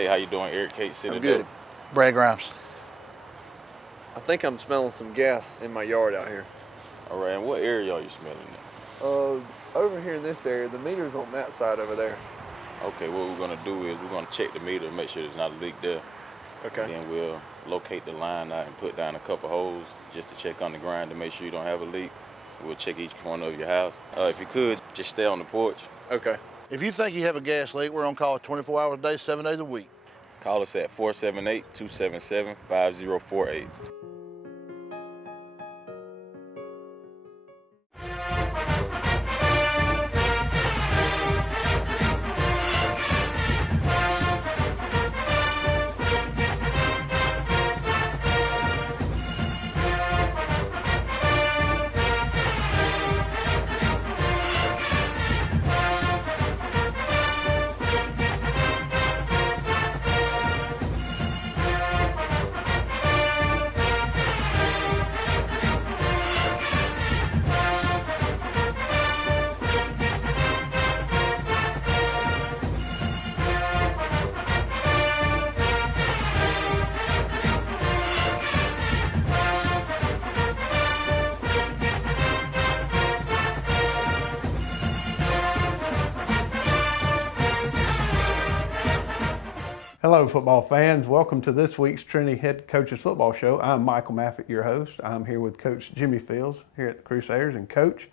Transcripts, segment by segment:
Hey, how you doing? Eric Kate sitting I'm good. Brad Grimes. I think I'm smelling some gas in my yard out here. All right, and what area are you smelling in? Over here in this area, the meter's on that side over there. Okay, what we're gonna do is we're gonna check the meter and make sure there's not a leak there. Okay. Then we'll locate the line out and put down a couple holes just to check on the ground to make sure you don't have a leak. We'll check each corner of your house. If you could, just stay on the porch. Okay. If you think you have a gas leak, we're on call 24 hours a day, 7 days a week. Call us at 478-277-5048. Hello, football fans. Welcome to this week's Trinity Head Coaches Football Show. I'm Michael Maffitt, your host. I'm here with Coach Jimmy Fields here at the Crusaders. And Coach,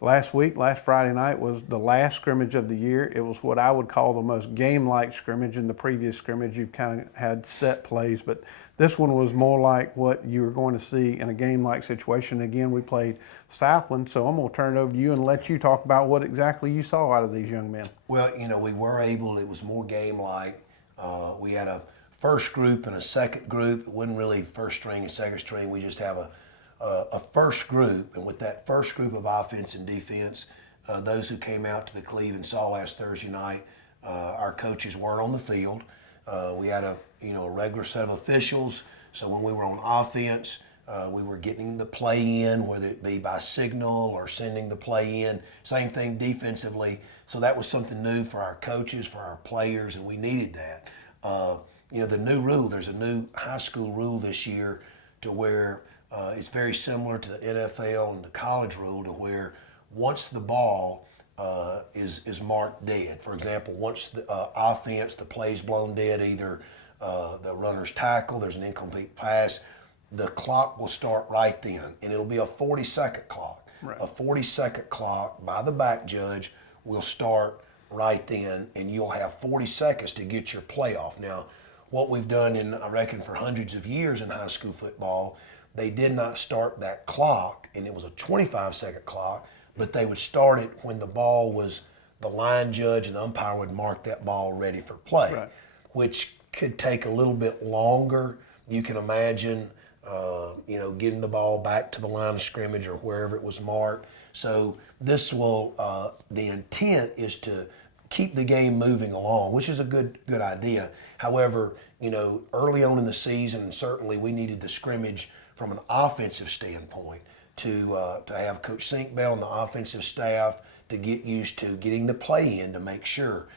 last Friday night, was the last scrimmage of the year. It was what I would call the most game-like scrimmage. In the previous scrimmage, you've kind of had set plays, but this one was more like what you were going to see in a game-like situation. Again, we played Southland, so I'm going to turn it over to you and let you talk about what exactly you saw out of these young men. Well, we were able, it was more game-like. We had a first group and a second group. It wasn't really first string and second string. We just have a first group, and with that first group of offense and defense, those who came out to the Cleveland saw last Thursday night, our coaches weren't on the field. We had a regular set of officials, so when we were on offense, we were getting the play in, whether it be by signal or sending the play in. Same thing defensively. So that was something new for our coaches, for our players, and we needed that. The new rule, there's a new high school rule this year to where it's very similar to the NFL and the college rule, to where once the ball is marked dead, for example, once the offense, the play's blown dead, either the runner's tackle, there's an incomplete pass, the clock will start right then, and it'll be a 40-second clock. Right. A 40-second clock by the back judge will start right then, and you'll have 40 seconds to get your playoff. Now, what we've done I reckon for hundreds of years in high school football, they did not start that clock, and it was a 25-second clock, but they would start it when the ball was, the line judge and the umpire would mark that ball ready for play, right, which could take a little bit longer. You can imagine getting the ball back to the line of scrimmage or wherever it was marked. So this will, the intent is to keep the game moving along, which is a good idea. However, early on in the season, and certainly we needed the scrimmage from an offensive standpoint to have Coach Sinkbell and the offensive staff to get used to getting the play in to make sure.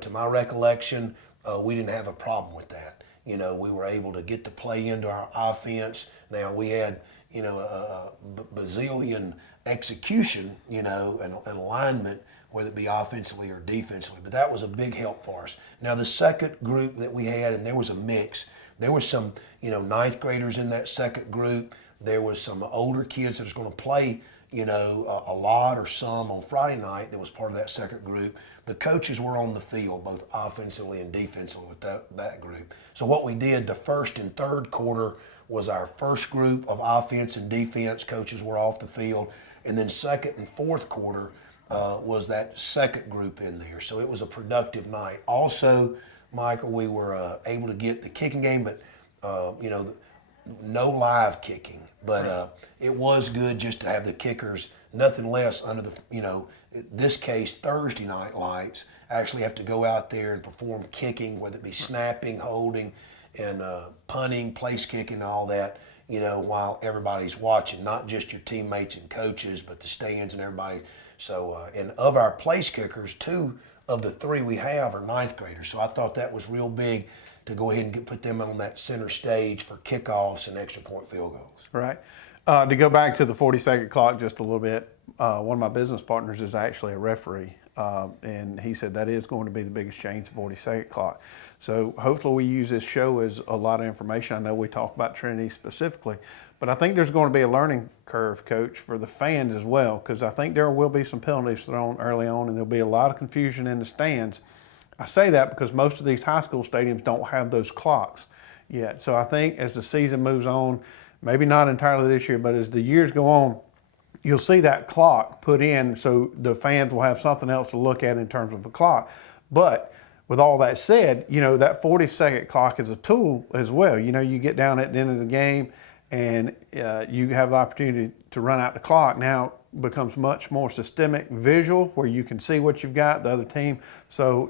To my recollection, we didn't have a problem with that. We were able to get the play into our offense. Now we had, a bazillion execution, and alignment, whether it be offensively or defensively. But that was a big help for us. Now the second group that we had, and there was a mix. There was some, ninth graders in that second group. There was some older kids that was going to play, a lot or some on Friday night that was part of that second group. The coaches were on the field, both offensively and defensively with that group. So what we did, the first and third quarter was our first group of offense and defense. Coaches were off the field. And then second and fourth quarter was that second group in there. So it was a productive night. Also, Michael, we were able to get the kicking game, but, no live kicking. But it was good just to have the kickers, nothing less under the, in this case, Thursday night lights, actually have to go out there and perform kicking, whether it be snapping, holding, and punting, place kicking, all that, while everybody's watching, not just your teammates and coaches, but the stands and everybody. So, and of our place kickers, two of the 3 we have are ninth graders. So I thought that was real big to go ahead and put them on that center stage for kickoffs and extra point field goals. Right. To go back to the 40-second clock just a little bit, one of my business partners is actually a referee, and he said that is going to be the biggest change, the 40-second clock. So hopefully we use this show as a lot of information. I know we talk about Trinity specifically, but I think there's going to be a learning curve, Coach, for the fans as well, because I think there will be some penalties thrown early on, and there'll be a lot of confusion in the stands. I say that because most of these high school stadiums don't have those clocks yet. So I think as the season moves on, maybe not entirely this year, but as the years go on, you'll see that clock put in so the fans will have something else to look at in terms of the clock. But with all that said, that 40-second clock is a tool as well. You get down at the end of the game and you have the opportunity to run out the clock. Now it becomes much more systemic visual where you can see what you've got, the other team. So,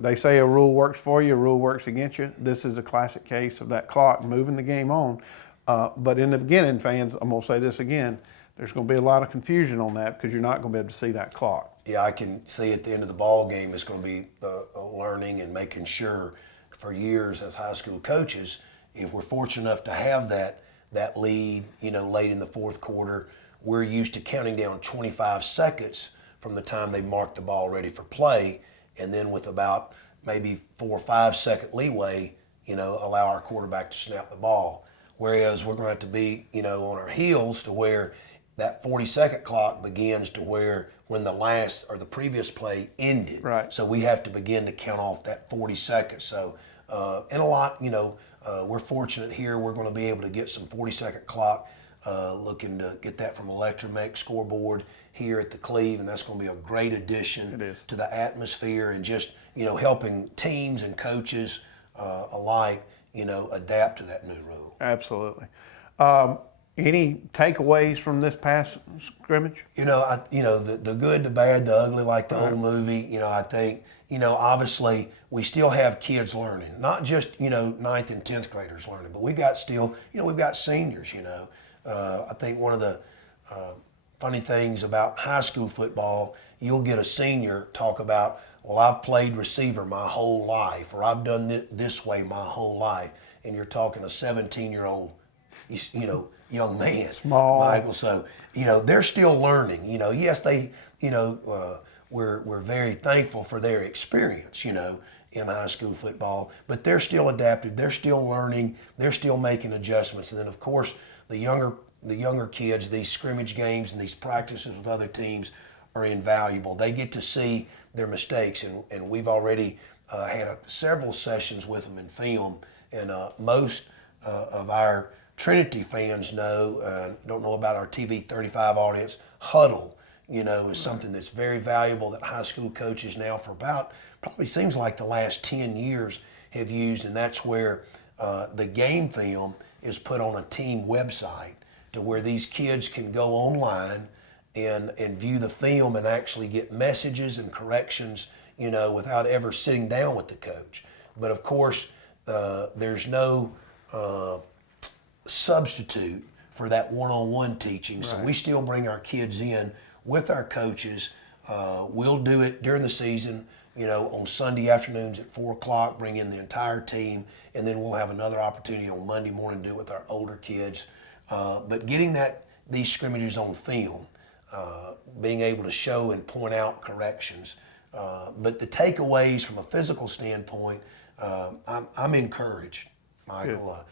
they say a rule works for you, a rule works against you. This is a classic case of that clock moving the game on. But in the beginning, fans, I'm going to say this again, there's going to be a lot of confusion on that because you're not going to be able to see that clock. Yeah, I can see at the end of the ball game it's going to be learning and making sure for years as high school coaches, if we're fortunate enough to have that lead, late in the fourth quarter, we're used to counting down 25 seconds from the time they mark the ball ready for play, and then with about maybe 4 or 5 second leeway, allow our quarterback to snap the ball. Whereas we're going to have to be, on our heels to where that 40-second clock begins to where when the last or the previous play ended. Right. So we have to begin to count off that 40 seconds. So, and a lot, we're fortunate here. We're going to be able to get some 40-second clock, looking to get that from Electromech scoreboard here at the Cleve, and that's going to be a great addition to the atmosphere and just, helping teams and coaches alike, adapt to that new rule. Absolutely. Any takeaways from this past scrimmage? The good, the bad, the ugly, like the old movie. I think, obviously we still have kids learning, not just, 9th and 10th graders learning, but we've got seniors, I think one of the funny things about high school football, you'll get a senior talk about, well, I've played receiver my whole life, or I've done this way my whole life. And you're talking a 17-year-old, young man, small, Michael. So, they're still learning. Yes, they, we're very thankful for their experience, in high school football. But they're still adaptive. They're still learning. They're still making adjustments. And then, of course, the younger kids, these scrimmage games and these practices with other teams are invaluable. They get to see their mistakes, and we've already had several sessions with them in film. And most of our Trinity fans don't know about our TV 35 audience. Huddle, is something that's very valuable that high school coaches now for probably seems like the last 10 years have used. And that's where the game film is put on a team website to where these kids can go online and view the film and actually get messages and corrections, without ever sitting down with the coach. But of course, there's no substitute for that one-on-one teaching. So we still bring our kids in with our coaches. We'll do it during the season, on Sunday afternoons at 4 o'clock, bring in the entire team, and then we'll have another opportunity on Monday morning to do it with our older kids. But getting these scrimmages on film, being able to show and point out corrections. But the takeaways from a physical standpoint, I'm encouraged, Michael.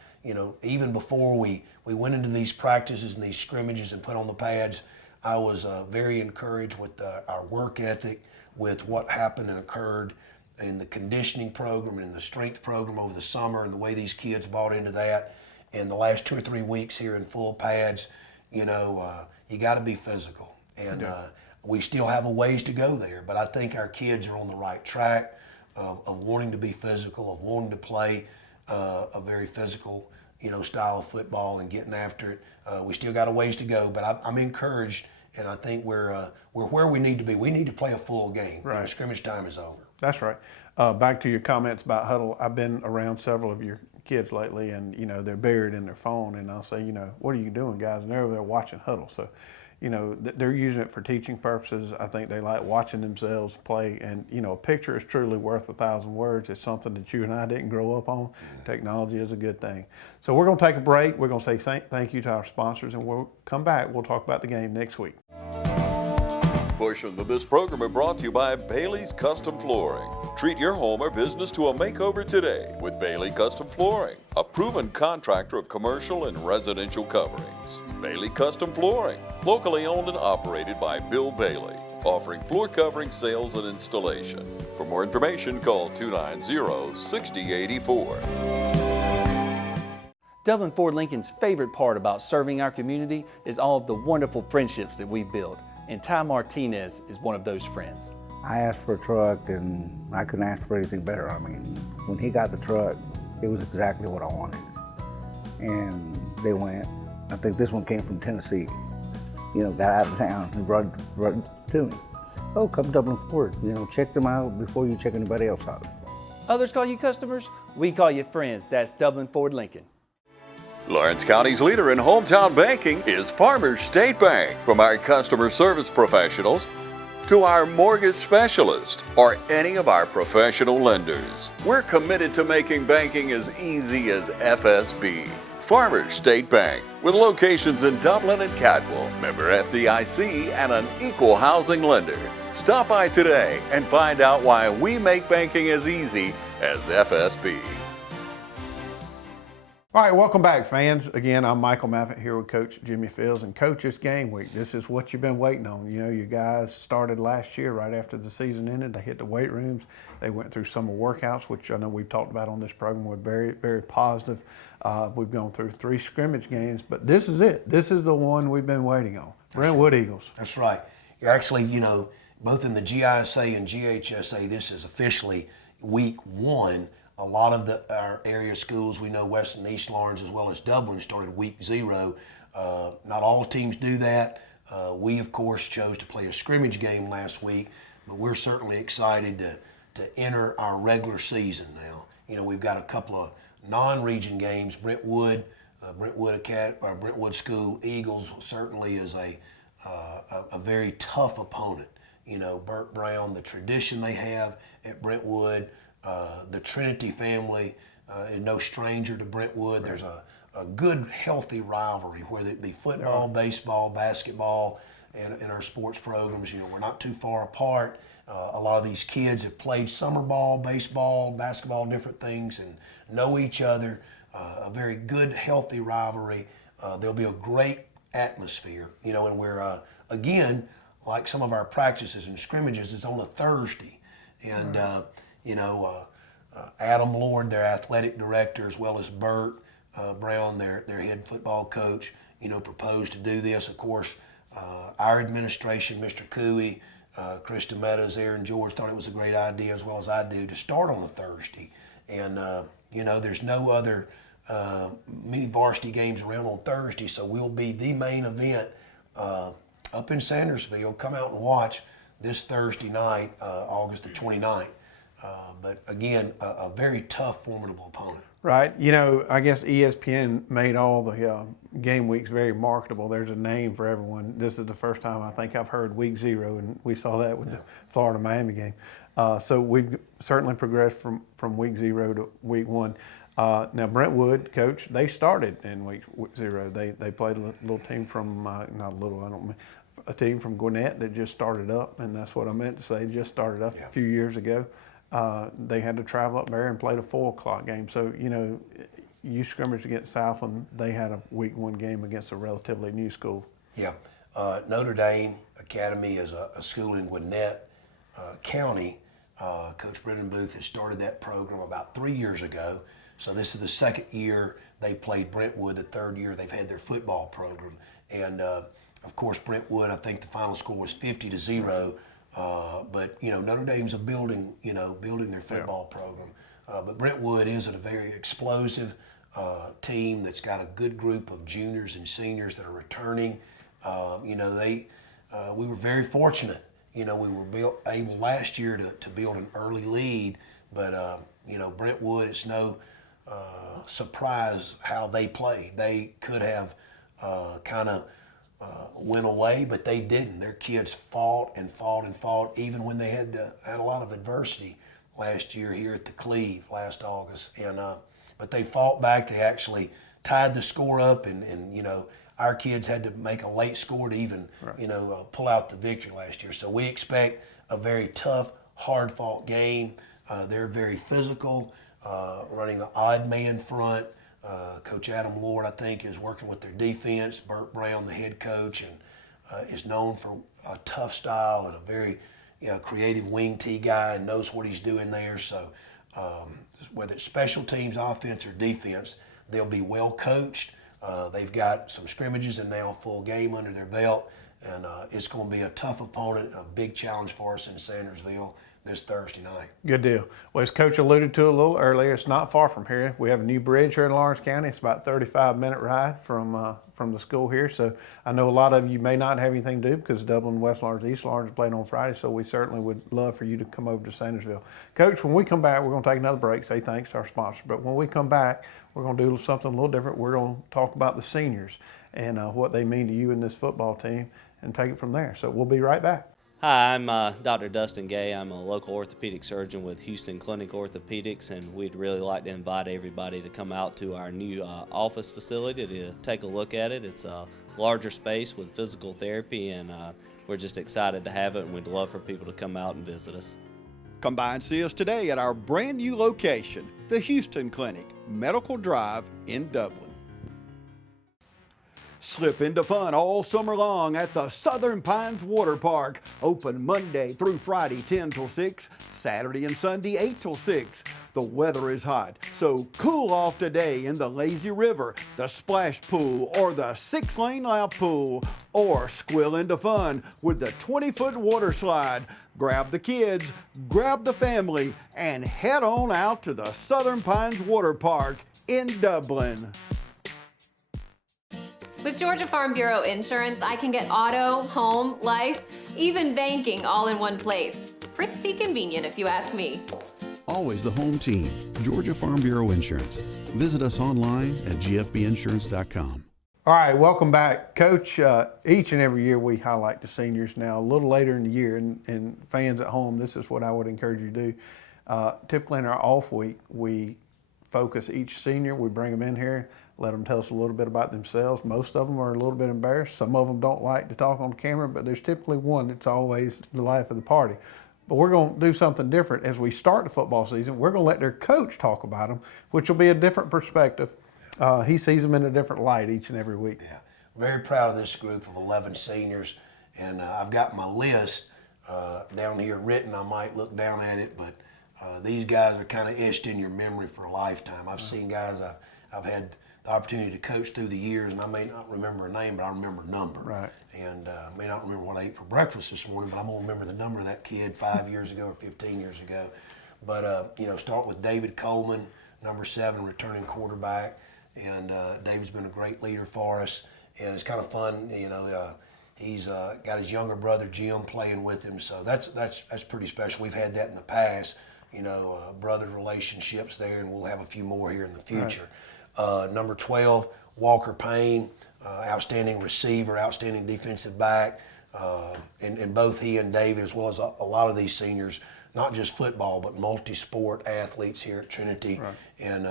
Even before we went into these practices and these scrimmages and put on the pads, I was very encouraged with our work ethic, with what happened and occurred in the conditioning program and in the strength program over the summer, and the way these kids bought into that. And the last 2 or 3 weeks here in full pads, you got to be physical. And we still have a ways to go there, but I think our kids are on the right track of wanting to be physical, of wanting to play a very physical, style of football and getting after it. We still got a ways to go, but I'm encouraged, and I think we're where we need to be. We need to play a full game. Right. Scrimmage time is over. That's right. Back to your comments about huddle. I've been around several of your kids lately, and they're buried in their phone, and I'll say, what are you doing, guys? And they're over there watching huddle. So, they're using it for teaching purposes. I think they like watching themselves play, and a picture is truly worth 1,000 words. It's something that you and I didn't grow up on. Technology is a good thing. So we're going to take a break. We're going to say thank you to our sponsors, and we'll come back. We'll talk about the game next week. Portions of this program are brought to you by Bailey's Custom Flooring. Treat your home or business to a makeover today with Bailey Custom Flooring, a proven contractor of commercial and residential coverings. Bailey Custom Flooring, locally owned and operated by Bill Bailey, offering floor covering sales and installation. For more information, call 290-6084. Dublin Ford Lincoln's favorite part about serving our community is all of the wonderful friendships that we build. And Ty Martinez is one of those friends. I asked for a truck and I couldn't ask for anything better. I mean, when he got the truck, it was exactly what I wanted. And they went. I think this one came from Tennessee. Got out of town and brought it to me. Oh, come Dublin Ford. Check them out before you check anybody else out. Others call you customers, we call you friends. That's Dublin Ford Lincoln. Lawrence County's leader in hometown banking is Farmers State Bank. From our customer service professionals to our mortgage specialist or any of our professional lenders, we're committed to making banking as easy as FSB. Farmers State Bank, with locations in Dublin and Cadwell, member FDIC, and an equal housing lender. Stop by today and find out why we make banking as easy as FSB. All right, welcome back, fans. Again, I'm Michael Maffitt here with Coach Jimmy Fields. And Coach, it's game week. This is what you've been waiting on. You guys started last year right after the season ended. They hit the weight rooms. They went through summer workouts, which I know we've talked about on this program. Were very, very positive. We've gone through 3 scrimmage games, but this is it. This is the one we've been waiting on. Brentwood Eagles. That's right. You're actually, both in the GISA and GHSA, this is officially week 1. A lot of our area schools, we know West and East Lawrence as well as Dublin, started week 0. Not all teams do that. We, of course, chose to play a scrimmage game last week, but we're certainly excited to enter our regular season now. We've got a couple of non-region games. Brentwood School Eagles certainly is a very tough opponent. Burt Brown, the tradition they have at Brentwood. The Trinity family is no stranger to Brentwood. There's a good, healthy rivalry, whether it be football, baseball, basketball, and in our sports programs. We're not too far apart. A lot of these kids have played summer ball, baseball, basketball, different things, and know each other. A very good, healthy rivalry. There'll be a great atmosphere, and we're, again, like some of our practices and scrimmages, it's on a Thursday. And, Adam Lord, their athletic director, as well as Burt Brown, their head football coach, proposed to do this. Of course, our administration, Mr. Cooey, Krista Meadows, Aaron George, thought it was a great idea, as well as I do, to start on a Thursday. And, there's no other mini varsity games around on Thursday, so we'll be the main event up in Sandersville. Come out and watch this Thursday night, August the 29th. But again, a very tough, formidable opponent. Right. I guess ESPN made all the game weeks very marketable. There's a name for everyone. This is the first time I think I've heard week 0, and we saw that with the Florida-Miami game. So we've certainly progressed from week 0 to week 1. Now, Brentwood, Coach, they started in week 0. They played a little team from, a team from Gwinnett that just started up, and that's what I meant to say, just started up a few years ago. They had to travel up there and played a 4:00 game. So, you scrimmaged against Southland. They had a week 1 game against a relatively new school. Yeah. Notre Dame Academy is a school in Gwinnett County. Coach Brendan Booth has started that program about 3 years ago. So this is the 2nd year they played Brentwood, the 3rd year they've had their football program. And, of course, Brentwood, I think the final score was 50-0. But Notre Dame's building their football program. But Brentwood is a very explosive team that's got a good group of juniors and seniors that are returning. We were very fortunate. We were able last year to build an early lead, but Brentwood, it's no surprise how they played. They could have kind of went away, but they didn't. Their kids fought and fought and fought, even when they had a lot of adversity last year here at the Cleve last August. And but they fought back. They actually tied the score up, and you know, our kids had to make a late score to even pull out the victory last year. So we expect a very tough, hard-fought game. They're very physical, running the odd man front. Coach Adam Lord, I think, is working with their defense. Burt Brown, the head coach, and is known for a tough style and a very creative wing tee guy and knows what he's doing there. So whether it's special teams, offense, or defense, they'll be well coached. They've got some scrimmages and now a full game under their belt, and it's going to be a tough opponent, a big challenge for us in Sandersville this Thursday night. Good deal. Well, as Coach alluded to a little earlier, it's not far from here. We have a new bridge here in Lawrence County. It's about a 35-minute ride from the school here. So I know a lot of you may not have anything to do because Dublin, West Lawrence, East Lawrence are playing on Friday, so we certainly would love for you to come over to Sandersville. Coach, when we come back, we're going to take another break, say thanks to our sponsor. But when we come back, we're going to do something a little different. We're going to talk about the seniors and what they mean to you and this football team and take it from there. So we'll be right back. Hi, I'm Dr. Dustin Gay. I'm a local orthopedic surgeon with Houston Clinic Orthopedics, and we'd really like to invite everybody to come out to our new office facility to take a look at it. It's a larger space with physical therapy, and we're just excited to have it, and we'd love for people to come out and visit us. Come by and see us today at our brand new location, the Houston Clinic, Medical Drive in Dublin. Slip into fun all summer long at the Southern Pines Water Park. Open Monday through Friday 10 till 6, Saturday and Sunday 8 till 6. The weather is hot, so cool off today in the lazy river, the splash pool, or the 6-lane lap pool, or squill into fun with the 20-foot water slide. Grab the kids, grab the family, and head on out to the Southern Pines Water Park in Dublin. With Georgia Farm Bureau Insurance, I can get auto, home, life, even banking all in one place. Pretty convenient if you ask me. Always the home team, Georgia Farm Bureau Insurance. Visit us online at gfbinsurance.com. All right, welcome back. Coach, each and every year we highlight the seniors. Now, a little later in the year, and fans at home, this is what I would encourage you to do. Typically in our off week, we focus each senior. We bring them in here, let them tell us a little bit about themselves. Most of them are a little bit embarrassed. Some of them don't like to talk on camera, but there's typically one that's always the life of the party. But we're going to do something different as we start the football season. We're going to let their coach talk about them, which will be a different perspective. He sees them in a different light each and every week. Yeah, very proud of this group of 11 seniors, and I've got my list down here written. I might look down at it, but these guys are kind of etched in your memory for a lifetime. I've seen guys I've had the opportunity to coach through the years, and I may not remember a name, but I remember a number. Right. And may not remember what I ate for breakfast this morning, but I'm gonna remember the number of that kid 5 years ago or 15 years ago. But start with David Coleman, number 7, returning quarterback, and David's been a great leader for us, and it's kind of fun. He's got his younger brother Jim playing with him, so that's pretty special. We've had that in the past, brother relationships there, and we'll have a few more here in the future. Right. Number 12, Walker Payne, outstanding receiver, outstanding defensive back, and both he and David, as well as a lot of these seniors, not just football, but multi-sport athletes here at Trinity. Right. And,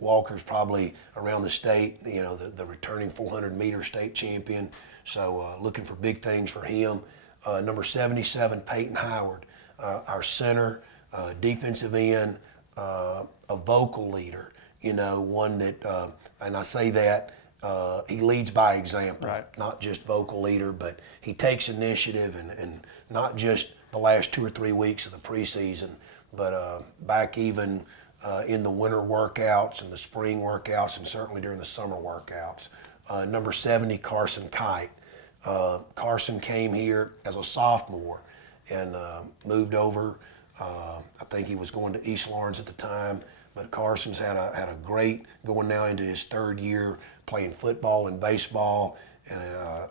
Walker's probably around the state, the returning 400-meter state champion. So looking for big things for him. Number 77, Peyton Howard, our center, defensive end, a vocal leader. One that, and I say that, he leads by example, right. Not just vocal leader, but he takes initiative and not just the last 2 or 3 weeks of the preseason, but back even in the winter workouts and the spring workouts and certainly during the summer workouts. Number 70, Carson Kite. Carson came here as a sophomore and moved over. I think he was going to East Lawrence at the time. But Carson's had a great, going now into his 3rd year, playing football and baseball, and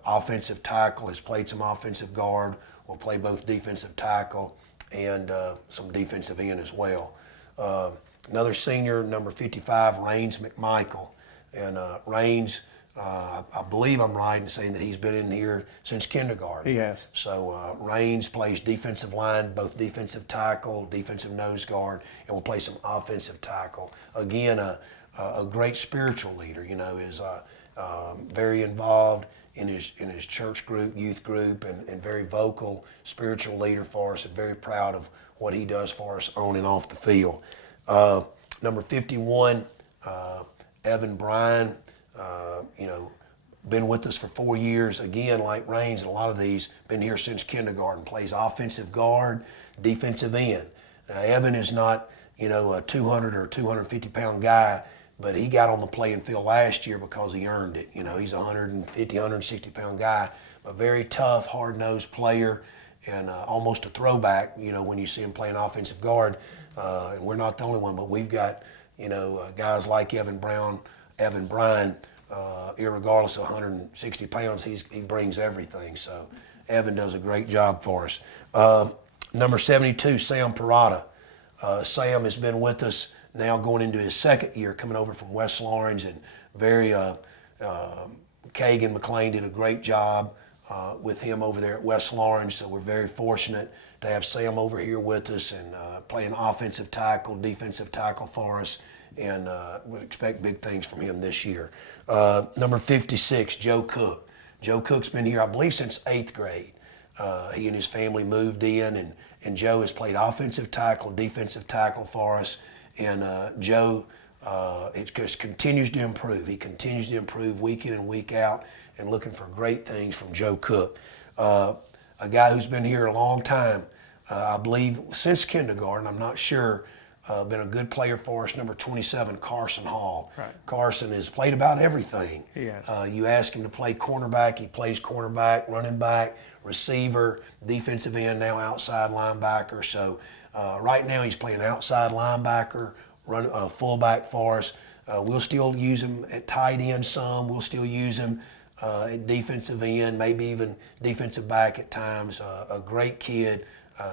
offensive tackle, has played some offensive guard, will play both defensive tackle and some defensive end as well. Another senior, number 55, Raines McMichael. And Raines I believe I'm right in saying that he's been in here since kindergarten. He has. So Raines plays defensive line, both defensive tackle, defensive nose guard, and will play some offensive tackle. Again, a great spiritual leader. Is very involved in his church group, youth group, and very vocal spiritual leader for us, and very proud of what he does for us on and off the field. Number 51, Evan Bryan. Been with us for 4 years. Again, like Raines and a lot of these, been here since kindergarten. Plays offensive guard, defensive end. Now, Evan is not, a 200 or 250 pound guy, but he got on the playing field last year because he earned it. He's a 150, 160 pound guy, but very tough, hard-nosed player, and almost a throwback, when you see him playing offensive guard. And we're not the only one, but we've got, guys like Evan Bryan, irregardless of 160 pounds, he brings everything. So Evan does a great job for us. Number 72, Sam Parada. Sam has been with us now going into his second year, coming over from West Laurens, and Kagan McLean did a great job with him over there at West Laurens. So we're very fortunate to have Sam over here with us and playing offensive tackle, defensive tackle for us. And we expect big things from him this year. Number 56, Joe Cook. Joe Cook's been here, I believe, since 8th grade. He and his family moved in, and Joe has played offensive tackle, defensive tackle for us. And Joe, it just continues to improve. He continues to improve week in and week out, and looking for great things from Joe Cook. A guy who's been here a long time, I believe since kindergarten, I'm not sure. Been a good player for us, number 27, Carson Hall. Right. Carson has played about everything. He has. You ask him to play cornerback, he plays cornerback, running back, receiver, defensive end, now outside linebacker. So right now he's playing outside linebacker, fullback for us. We'll still use him at tight end some. We'll still use him at defensive end, maybe even defensive back at times. A great kid,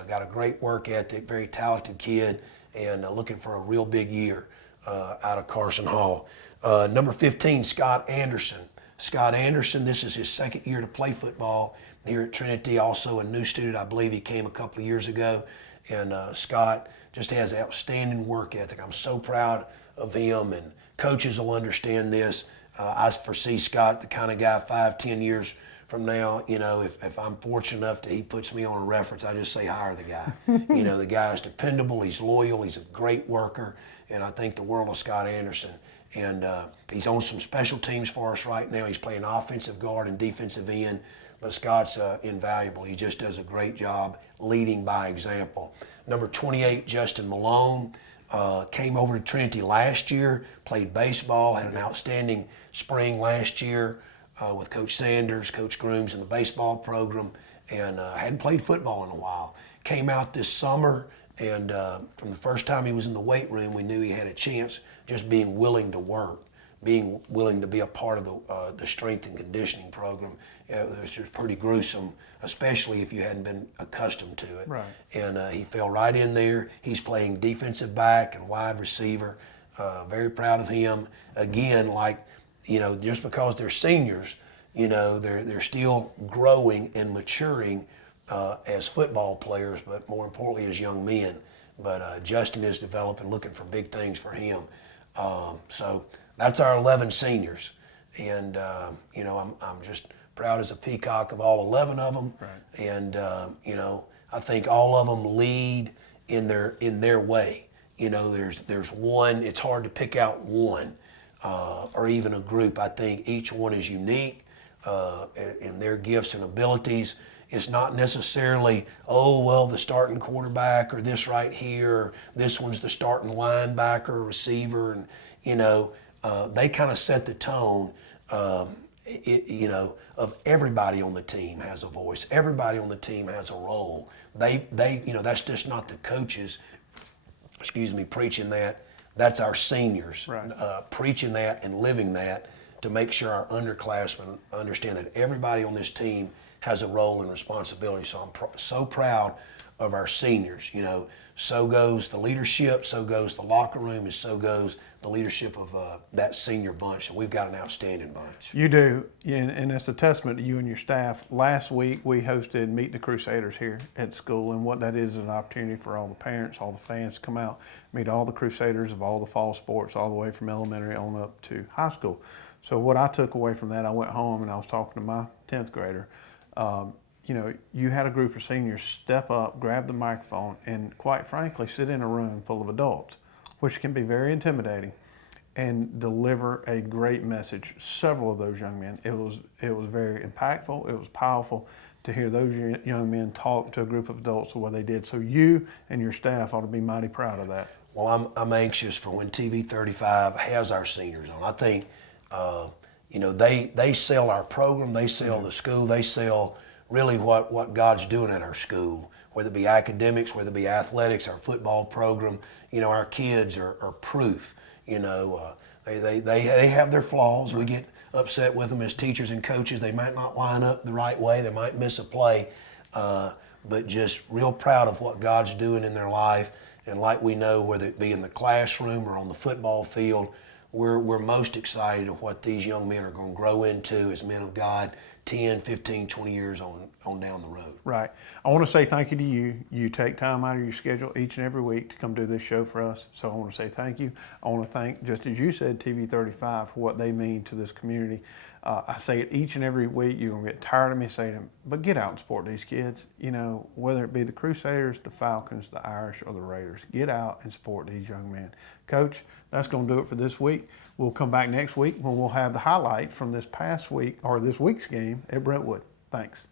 got a great work ethic, very talented kid, and looking for a real big year out of Carson Hall. Number 15, Scott Anderson. Scott Anderson, this is his second year to play football here at Trinity, also a new student. I believe he came a couple of years ago. And Scott just has outstanding work ethic. I'm so proud of him, and coaches will understand this. I foresee Scott the kind of guy 5-10 years from now, if I'm fortunate enough that he puts me on a reference, I just say hire the guy. The guy is dependable, he's loyal, he's a great worker, and I think the world of Scott Anderson. And he's on some special teams for us right now. He's playing offensive guard and defensive end, but Scott's invaluable. He just does a great job leading by example. Number 28, Justin Malone, came over to Trinity last year, played baseball, had an outstanding spring last year. With Coach Sanders, Coach Grooms in the baseball program, and hadn't played football in a while. Came out this summer, and from the first time he was in the weight room, we knew he had a chance, just being willing to work, being willing to be a part of the strength and conditioning program. It was just pretty gruesome, especially if you hadn't been accustomed to it. Right. And he fell right in there. He's playing defensive back and wide receiver. Very proud of him. Again, just because they're seniors, they're still growing and maturing as football players, but more importantly as young men. But Justin is developing, looking for big things for him. So that's our 11 seniors. And, I'm just proud as a peacock of all 11 of them. Right. And, I think all of them lead in their way. There's one, it's hard to pick out one. Or even a group. I think each one is unique in their gifts and abilities. It's not necessarily, the starting quarterback or this right here, or this one's the starting linebacker or receiver. And, they kind of set the tone, of everybody on the team has a voice. Everybody on the team has a role. That's just not the coaches, preaching that. That's our seniors, right. Preaching that and living that to make sure our underclassmen understand that everybody on this team has a role and responsibility. So I'm so proud of our seniors. You know, so goes the leadership, so goes the locker room, and so goes the leadership of that senior bunch. And we've got an outstanding bunch. You do, and it's a testament to you and your staff. Last week we hosted Meet the Crusaders here at school, and what that is an opportunity for all the parents, all the fans to come out, meet all the Crusaders of all the fall sports, all the way from elementary on up to high school. So what I took away from that, I went home and I was talking to my 10th grader. You know, you had a group of seniors step up, grab the microphone, and quite frankly, sit in a room full of adults, which can be very intimidating, and deliver a great message. Several of those young men, it was very impactful, it was powerful to hear those young men talk to a group of adults the way they did. So you and your staff ought to be mighty proud of that. Well, I'm anxious for when TV 35 has our seniors on. I think, you know, they sell our program, they sell the school, they sell really what God's doing at our school, whether it be academics, whether it be athletics, our football program. You know, our kids are proof. You know, they have their flaws. We get upset with them as teachers and coaches. They might not line up the right way. They might miss a play, but just real proud of what God's doing in their life. And like we know, whether it be in the classroom or on the football field, we're most excited of what these young men are going to grow into as men of God 10, 15, 20 years on down the road. Right. I want to say thank you to you. You take time out of your schedule each and every week to come do this show for us. So I want to say thank you. I want to thank, just as you said, TV 35 for what they mean to this community. I say it each and every week. You're going to get tired of me saying it, but get out and support these kids. You know, whether it be the Crusaders, the Falcons, the Irish, or the Raiders, get out and support these young men. Coach, that's going to do it for this week. We'll come back next week when we'll have the highlight from this past week, or this week's game at Brentwood. Thanks.